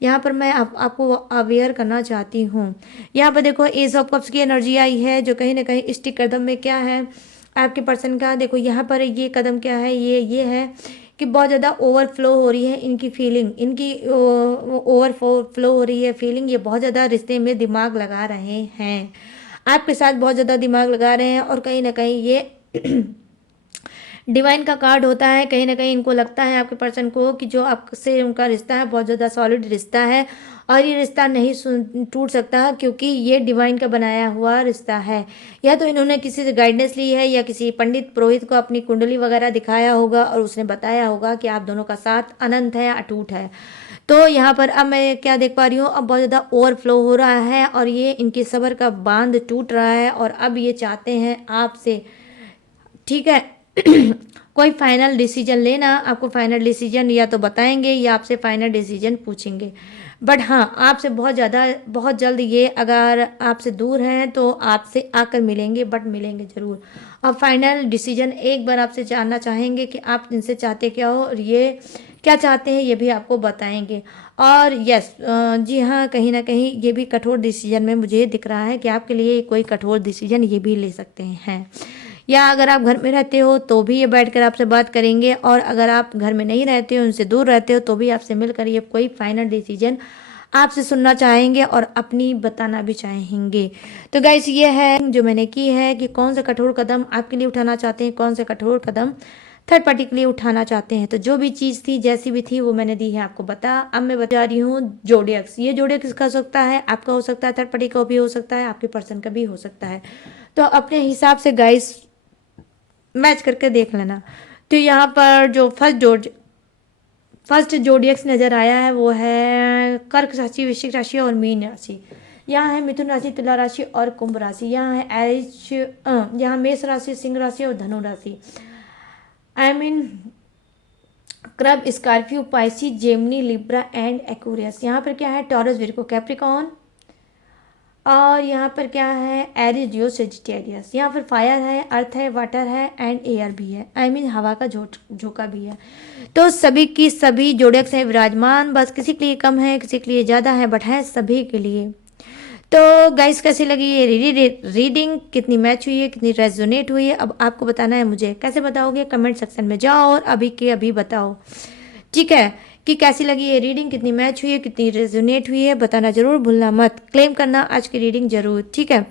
यहाँ पर मैं आपको अवेयर करना चाहती हूँ। यहाँ पर देखो एज ऑफ कप्स की एनर्जी आई है, जो कहीं ना कहीं स्टिक कदम में क्या है आपके पर्सन का। देखो यहाँ पर ये कदम क्या है, ये है कि बहुत ज़्यादा ओवरफ्लो हो रही है इनकी फीलिंग, इनकी ओवरफ्लो हो रही है फीलिंग, ये बहुत ज़्यादा रिश्ते में दिमाग लगा रहे हैं, आपके साथ बहुत ज़्यादा दिमाग लगा रहे हैं, और कहीं ना कहीं ये डिवाइन का कार्ड होता है। कहीं ना कहीं इनको लगता है आपके पर्सन को कि जो आपसे उनका रिश्ता है बहुत ज़्यादा सॉलिड रिश्ता है, और ये रिश्ता नहीं टूट सकता क्योंकि ये डिवाइन का बनाया हुआ रिश्ता है। या तो इन्होंने किसी से गाइडेंस ली है या किसी पंडित पुरोहित को अपनी कुंडली वगैरह दिखाया होगा और उसने बताया होगा कि आप दोनों का साथ अनंत है, अटूट है। तो यहाँ पर अब मैं क्या देख पा रही हूँ, अब बहुत ज़्यादा ओवरफ्लो हो रहा है और ये इनके सब्र का बांध टूट रहा है, और अब ये चाहते हैं आपसे, ठीक है, कोई फाइनल डिसीजन लेना। आपको फाइनल डिसीजन या तो बताएंगे या आपसे फाइनल डिसीजन पूछेंगे, बट हाँ आपसे बहुत जल्द ये अगर आपसे दूर हैं तो आपसे आकर मिलेंगे, बट मिलेंगे ज़रूर। और फाइनल डिसीजन एक बार आपसे जानना चाहेंगे कि आप इनसे चाहते क्या हो और ये क्या चाहते हैं, ये भी आपको बताएंगे। और यस जी हाँ, कहीं ना कहीं ये भी कठोर डिसीजन में मुझे दिख रहा है कि आपके लिए कोई कठोर डिसीजन ये भी ले सकते हैं, या अगर आप घर में रहते हो तो भी ये बैठकर आपसे बात करेंगे, और अगर आप घर में नहीं रहते हो, उनसे दूर रहते हो, तो भी आपसे मिलकर ये कोई फाइनल डिसीजन आपसे सुनना चाहेंगे और अपनी बताना भी चाहेंगे। तो गाइस ये है जो मैंने की है कि कौन सा कठोर कदम आपके लिए उठाना चाहते हैं, कौन सा कठोर कदम थर्ड पार्टी के लिए उठाना चाहते हैं। तो जो भी चीज़ थी जैसी भी थी वो मैंने दी है आपको बता। अब मैं बता रही हूँ जोडियक्स। ये जोडियक्स का हो सकता है, आपका हो सकता है, थर्ड पार्टी का भी हो सकता है, आपके पर्सन का भी हो सकता है। तो अपने हिसाब से गाइस मैच करके देख लेना। तो यहाँ पर जो फर्स्ट जोडियक्स नज़र आया है वो है कर्क राशि, वृश्चिक राशि और मीन राशि। यहाँ है मिथुन राशि, तुला राशि और कुंभ राशि। यहाँ है यहाँ मेष राशि, सिंह राशि और धनु राशि। I mean crab, Scorpio, Pisces, Gemini, Libra and Aquarius. यहाँ पर क्या है टॉरस, विर्गो, कैप्रिकॉर्न, और यहाँ पर क्या है, एरिस लियो सेजिटेरियस। यहाँ पर फायर है, अर्थ है, वाटर है एंड एयर भी है, आई मीन हवा का झोंका भी है। तो सभी की सभी जोड़क से विराजमान, बस किसी के लिए कम है, किसी के लिए ज़्यादा है, बट है सभी के लिए। तो गाइस कैसी लगी ये रीडिंग, कितनी मैच हुई है, कितनी रेजोनेट हुई है, अब आपको बताना है मुझे। कैसे बताओगे? कमेंट सेक्शन में जाओ और अभी के अभी बताओ, ठीक है, कि कैसी लगी ये रीडिंग, कितनी मैच हुई है, कितनी रेजोनेट हुई है, बताना जरूर भूलना मत। क्लेम करना आज की रीडिंग जरूर, ठीक है।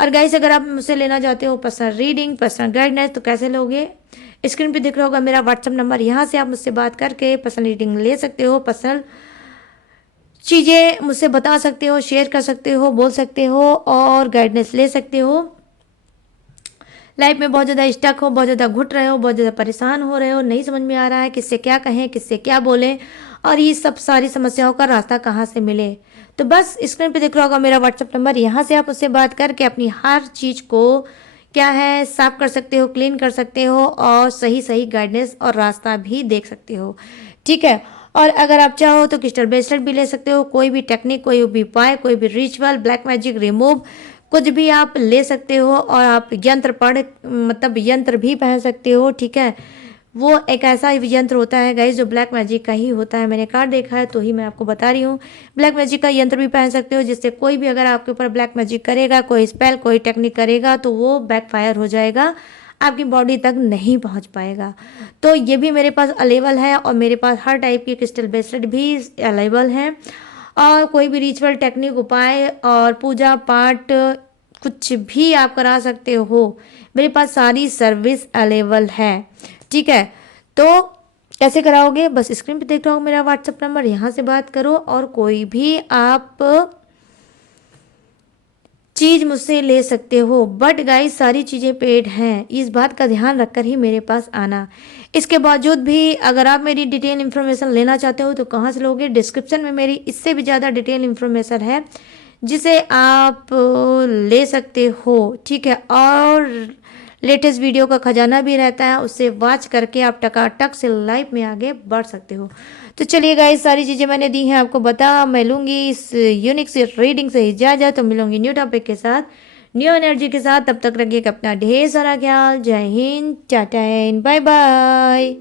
और गाइस अगर आप मुझसे लेना चाहते हो पर्सनल रीडिंग, पर्सनल गाइडेंस, तो कैसे लोगे? स्क्रीन पे दिख रहा होगा मेरा व्हाट्सअप नंबर, यहाँ से आप मुझसे बात करके पर्सनल रीडिंग ले सकते हो, पर्सनल चीज़ें मुझसे बता सकते हो, शेयर कर सकते हो, बोल सकते हो और गाइडेंस ले सकते हो। लाइफ में बहुत ज़्यादा स्टक हो, बहुत ज़्यादा घुट रहे हो, बहुत ज़्यादा परेशान हो रहे हो, नहीं समझ में आ रहा है किससे क्या कहें, किससे क्या बोलें, और ये सब सारी समस्याओं का रास्ता कहाँ से मिले, तो बस स्क्रीन पे दिख रहा होगा मेरा व्हाट्सअप नंबर, यहाँ से आप उससे बात करके अपनी हर चीज़ को क्या है साफ कर सकते हो, क्लीन कर सकते हो और सही सही गाइडेंस और रास्ता भी देख सकते हो, ठीक है। और अगर आप चाहो तो क्रिस्टल ब्रेसलेट भी ले सकते हो, कोई भी टेक्निक, कोई भी उपाय, कोई भी रिचुअल, ब्लैक मैजिक रिमूव, कुछ भी आप ले सकते हो। और आप यंत्र पढ़ मतलब यंत्र भी पहन सकते हो, ठीक है। वो एक ऐसा यंत्र होता है गाइस जो ब्लैक मैजिक का ही होता है, मैंने कार्ड देखा है तो ही मैं आपको बता रही हूँ। ब्लैक मैजिक का यंत्र भी पहन सकते हो, जिससे कोई भी अगर आपके ऊपर ब्लैक मैजिक करेगा, कोई स्पेल, कोई टेक्निक करेगा तो वो बैकफायर हो जाएगा, आपकी बॉडी तक नहीं पहुंच पाएगा। तो ये भी मेरे पास अवेलेबल है और मेरे पास हर टाइप की क्रिस्टल ब्रेसलेट भी अवेलेबल हैं। और कोई भी रिचुअल, टेक्निक, उपाय और पूजा पाठ कुछ भी आप करा सकते हो, मेरे पास सारी सर्विस अवेलेबल है, ठीक है। तो कैसे कराओगे? बस स्क्रीन पे देख रहा हूँ मेरा व्हाट्सएप नंबर, यहाँ से बात करो और कोई भी आप चीज मुझसे ले सकते हो। बट गाइस सारी चीज़ें पेड हैं, इस बात का ध्यान रखकर ही मेरे पास आना। इसके बावजूद भी अगर आप मेरी डिटेल इन्फॉर्मेशन लेना चाहते हो तो कहाँ से लोगे? डिस्क्रिप्शन में मेरी इससे भी ज़्यादा डिटेल इन्फॉर्मेशन है जिसे आप ले सकते हो, ठीक है। और लेटेस्ट वीडियो का खजाना भी रहता है, उससे वॉच करके आप टकाटक से लाइफ में आगे बढ़ सकते हो। तो चलिए गाइस सारी चीज़ें मैंने दी हैं आपको बता, मैं लूँगी इस यूनिक से रीडिंग से इजाज़त, तो मिलूंगी न्यू टॉपिक के साथ, न्यू एनर्जी के साथ। तब तक रखिएगा अपना ढेर सारा ख्याल। जय हिंद, टाटा एंड बाय बाय।